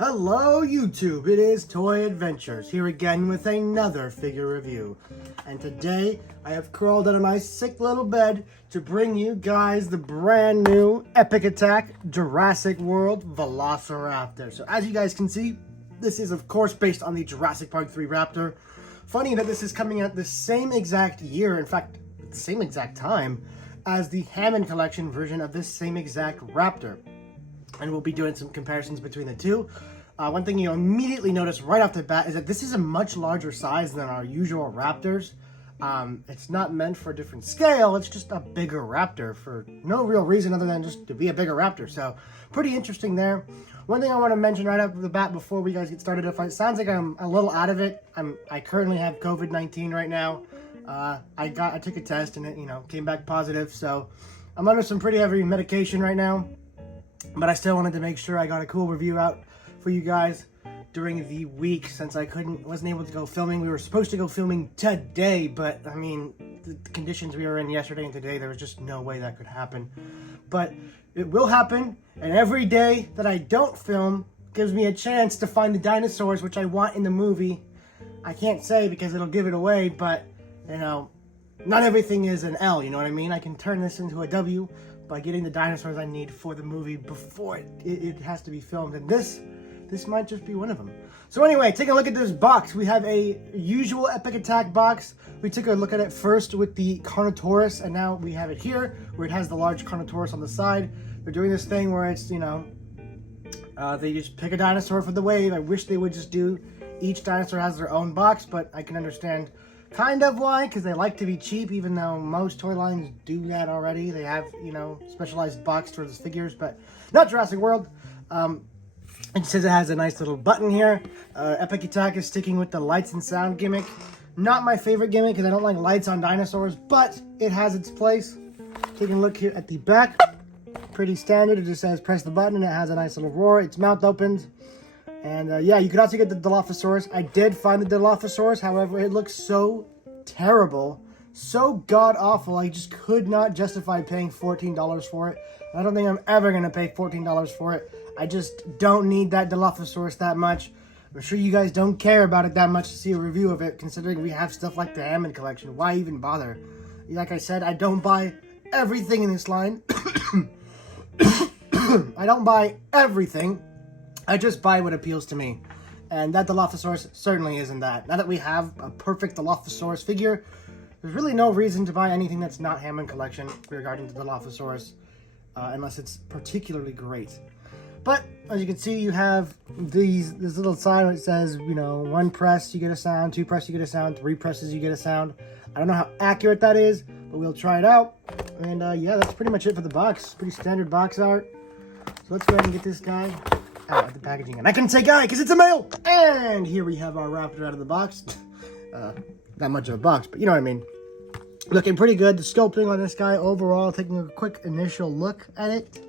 Hello YouTube, it is Toy Adventures here again with another figure review. And today I have crawled out of my sick little bed to bring you guys the brand new Epic Attack Jurassic World Velociraptor. So as you guys can see, this is of course based on the Jurassic Park 3 Raptor. Funny that this is coming out the same exact year, in fact the same exact time as the Hammond Collection version of this same exact Raptor. And we'll be doing some comparisons between the two. One thing you'll immediately notice right off the bat is that this is a much larger size than our usual Raptors. It's not meant for a different scale, it's just a bigger Raptor for no real reason other than just to be a bigger Raptor. So, pretty interesting there. One thing I want to mention right off the bat before we guys get started, if it sounds like I'm a little out of it, I currently have COVID-19 right now. I took a test and it, came back positive, so I'm under some pretty heavy medication right now. But I still wanted to make sure I got a cool review out for you guys during the week since I wasn't able to go filming. We were supposed to go filming today, but I mean, the conditions we were in yesterday and today, there was just no way that could happen. But it will happen, and every day that I don't film gives me a chance to find the dinosaurs, which I want in the movie. I can't say because it'll give it away, but, not everything is an L, you know what I mean? I can turn this into a W by getting the dinosaurs I need for the movie before it has to be filmed, and this might just be one of them. So anyway, taking a look at this box, we have a usual Epic Attack box. We took a look at it first with the Carnotaurus, and now we have it here, where it has the large Carnotaurus on the side. They're doing this thing where it's, they just pick a dinosaur for the wave. I wish they would just do, each dinosaur has their own box, but I can understand kind of why, because they like to be cheap, even though most toy lines do that already. They have, specialized box towards figures, but not Jurassic World. It says it has a nice little button here. Epic Attack is sticking with the lights and sound gimmick. Not my favorite gimmick, because I don't like lights on dinosaurs, but it has its place. Taking a look here at the back. Pretty standard. It just says press the button, and it has a nice little roar. Its mouth opens. And yeah, you could also get the Dilophosaurus. I did find the Dilophosaurus, however, it looks so terrible, so god-awful, I just could not justify paying $14 for it. I don't think I'm ever going to pay $14 for it. I just don't need that Dilophosaurus that much. I'm sure you guys don't care about it that much to see a review of it, considering we have stuff like the Hammond Collection. Why even bother? Like I said, I don't buy everything in this line. I don't buy everything. I just buy what appeals to me. And that Dilophosaurus certainly isn't that. Now that we have a perfect Dilophosaurus figure, there's really no reason to buy anything that's not Hammond Collection regarding the Dilophosaurus, unless it's particularly great. But, as you can see, you have this little sign that says, one press, you get a sound, two press, you get a sound, three presses, you get a sound. I don't know how accurate that is, but we'll try it out. And, yeah, that's pretty much it for the box. Pretty standard box art. So let's go ahead and get this guy out of the packaging. And I can say guy, because it's a male! And here we have our Raptor out of the box. Not much of a box, but you know what I mean. Looking pretty good. The sculpting on this guy overall, taking a quick initial look at it.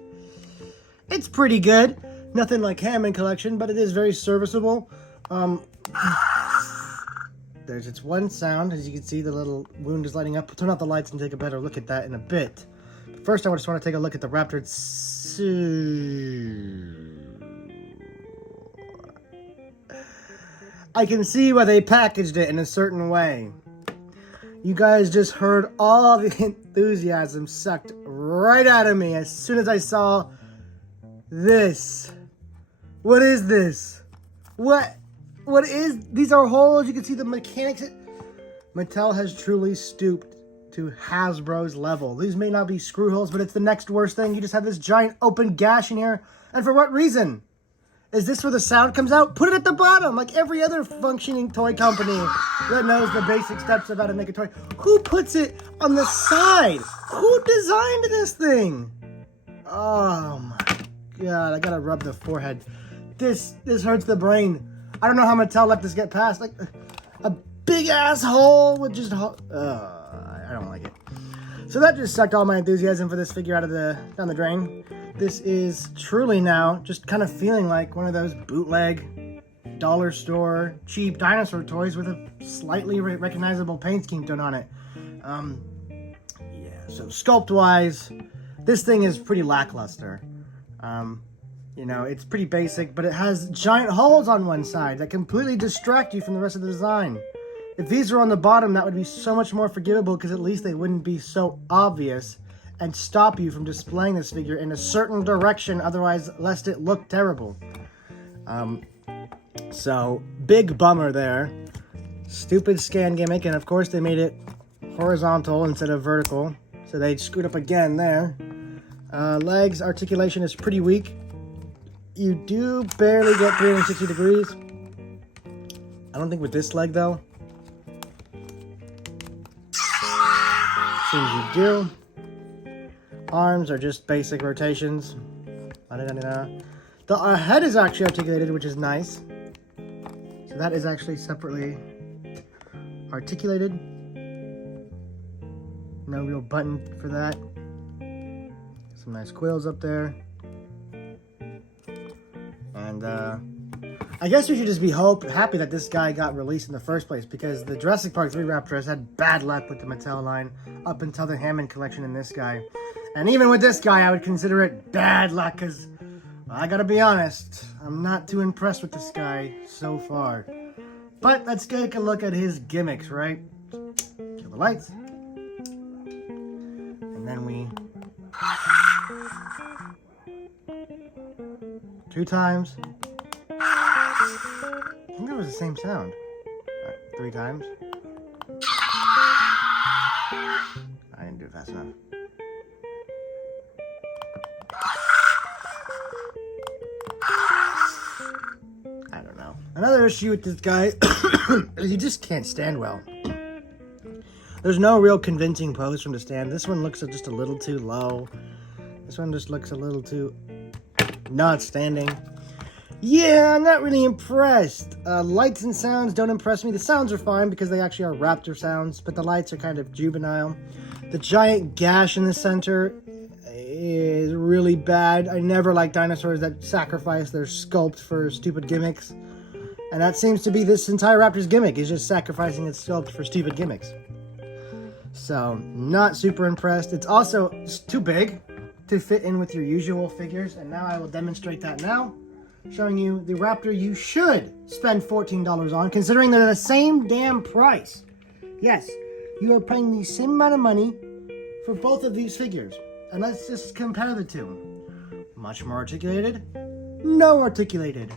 It's pretty good. Nothing like Hammond Collection, but it is very serviceable. There's its one sound. As you can see, the little wound is lighting up. We'll turn off the lights and take a better look at that in a bit. But first, I just want to take a look at the Raptor itself. I can see why they packaged it in a certain way. You guys just heard all the enthusiasm sucked right out of me as soon as I saw this. What is this? What is, these are holes, you can see the mechanics. Mattel has truly stooped to Hasbro's level. These may not be screw holes, but it's the next worst thing. You just have this giant open gash in here. And for what reason? Is this where the sound comes out? Put it at the bottom, like every other functioning toy company that knows the basic steps of how to make a toy. Who puts it on the side? Who designed this thing? Oh my god, I gotta rub the forehead. This hurts the brain. I don't know how Mattel let this get past. Like a big asshole with just I don't like it. So that just sucked all my enthusiasm for this figure down the drain. This is truly now just kind of feeling like one of those bootleg dollar store cheap dinosaur toys with a slightly recognizable paint scheme done on it. Yeah, so sculpt wise, this thing is pretty lackluster. You know, it's pretty basic, but it has giant holes on one side that completely distract you from the rest of the design. If these were on the bottom, that would be so much more forgivable because at least they wouldn't be so obvious and stop you from displaying this figure in a certain direction, otherwise lest it look terrible. So, big bummer there. Stupid scan gimmick, and of course they made it horizontal instead of vertical, so they screwed up again there. Legs articulation is pretty weak. You do barely get 360 degrees. I don't think with this leg though. Seems you do. Arms are just basic rotations. The head is actually articulated, which is nice. So that is actually separately articulated. No real button for that. Some nice quills up there. And I guess we should just be happy that this guy got released in the first place, because the Jurassic Park 3 Raptor has had bad luck with the Mattel line up until the Hammond collection in this guy. And even with this guy, I would consider it bad luck, because I gotta be honest, I'm not too impressed with this guy so far. But let's take a look at his gimmicks, right? Kill the lights. And then we... 2 times. I think it was the same sound. 3 times. I didn't do it fast enough. I don't know. Another issue with this guy is he just can't stand well. There's no real convincing pose from the stand. This one looks just a little too low. This one just looks a little too not standing. Yeah, I'm not really impressed. Lights and sounds don't impress me. The sounds are fine because they actually are raptor sounds, but the lights are kind of juvenile. The giant gash in the center is really bad. I never like dinosaurs that sacrifice their sculpt for stupid gimmicks. And that seems to be this entire raptor's gimmick, is just sacrificing its sculpt for stupid gimmicks. So, not super impressed. It's also too big to fit in with your usual figures, and now I will demonstrate that now, showing you the Raptor you should spend $14 on, considering they're the same damn price. Yes, you are paying the same amount of money for both of these figures. And let's just compare the two. Much more articulated, no articulated.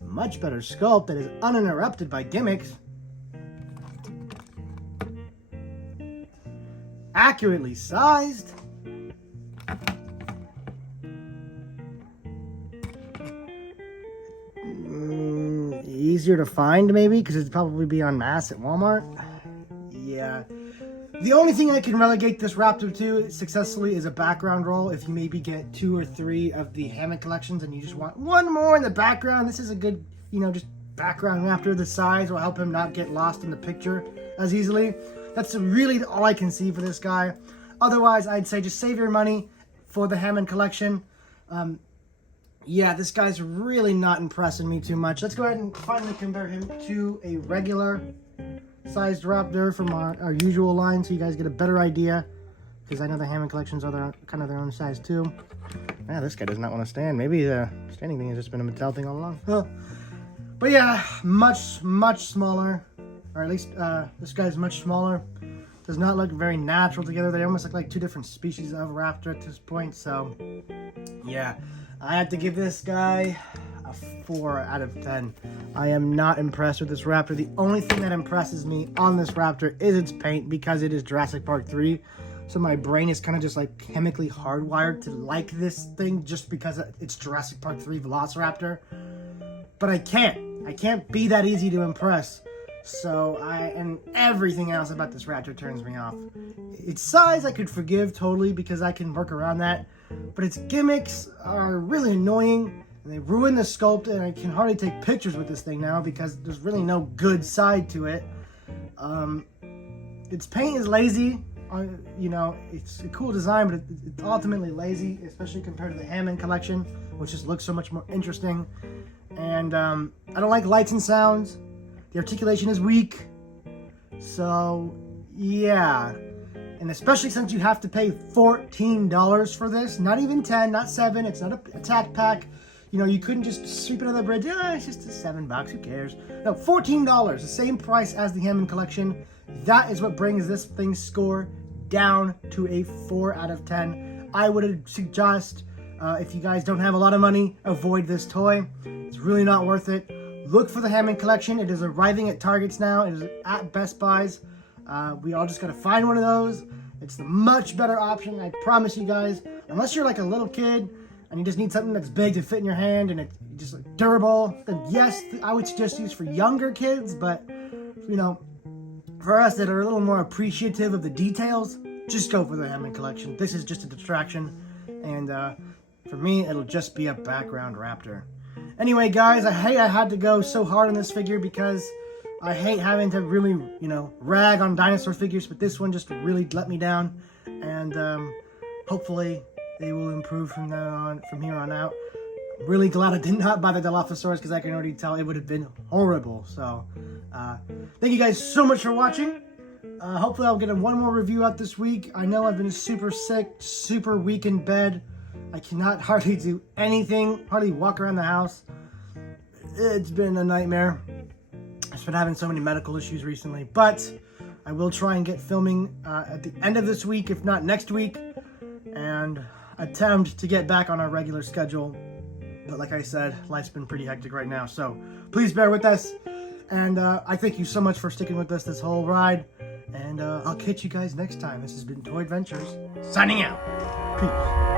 Much better sculpt that is uninterrupted by gimmicks. Accurately sized. Easier to find maybe, because it'd probably be on mass at Walmart. Yeah. The only thing I can relegate this Raptor to successfully is a background roll. If you maybe get 2 or 3 of the Hammond collections and you just want one more in the background, this is a good, just background Raptor. The size will help him not get lost in the picture as easily. That's really all I can see for this guy. Otherwise, I'd say just save your money for the Hammond collection. Yeah, this guy's really not impressing me too much. Let's go ahead and finally compare him to a regular sized Raptor from our usual line, so you guys get a better idea, because I know the Hammond collections are kind of their own size too. Yeah, this guy does not want to stand. Maybe the standing thing has just been a Mattel thing all along. But yeah, much smaller, or at least this guy's much smaller. Does not look very natural together. They almost look like 2 different species of Raptor at this point. So yeah, I have to give this guy a 4 out of 10. I am not impressed with this Raptor. The only thing that impresses me on this Raptor is its paint, because it is Jurassic Park 3. So my brain is kind of just like chemically hardwired to like this thing just because it's Jurassic Park 3 Velociraptor. But I can't be that easy to impress. So and everything else about this Raptor turns me off. Its size I could forgive totally, because I can work around that. But its gimmicks are really annoying. They ruin the sculpt, and I can hardly take pictures with this thing now because there's really no good side to it. Its paint is lazy. It's a cool design, but it's ultimately lazy, especially compared to the Hammond collection, which just looks so much more interesting. And I don't like lights and sounds. The articulation is weak. So, yeah. And especially since you have to pay $14 for this, not even 10, not 7, it's not a attack pack. You know, you couldn't just sweep it under the bridge. It's just $7, who cares? No, $14, the same price as the Hammond Collection. That is what brings this thing's score down to a 4 out of 10. I would suggest, if you guys don't have a lot of money, avoid this toy. It's really not worth it. Look for the Hammond Collection. It is arriving at Targets now. It is at Best Buys. We all just gotta find one of those. It's the much better option, I promise you guys. Unless you're like a little kid and you just need something that's big to fit in your hand and it's just durable, then yes, I would suggest use for younger kids. But you know, for us that are a little more appreciative of the details, just go for the Hammond Collection. This is just a distraction, and for me, it'll just be a background raptor. Anyway, guys, I hate I had to go so hard on this figure because I hate having to really, you know, rag on dinosaur figures, but this one just really let me down, and hopefully they will improve from here on out. I'm really glad I did not buy the Dilophosaurus because I can already tell it would have been horrible. So, thank you guys so much for watching. Hopefully I'll get one more review out this week. I know I've been super sick, super weak in bed. I cannot hardly do anything, hardly walk around the house. It's been a nightmare. I've been having so many medical issues recently, but I will try and get filming at the end of this week, if not next week, and attempt to get back on our regular schedule. But like I said, life's been pretty hectic right now, so please bear with us. And I thank you so much for sticking with us this whole ride, and I'll catch you guys next time. This has been Toy Adventures, signing out. Peace.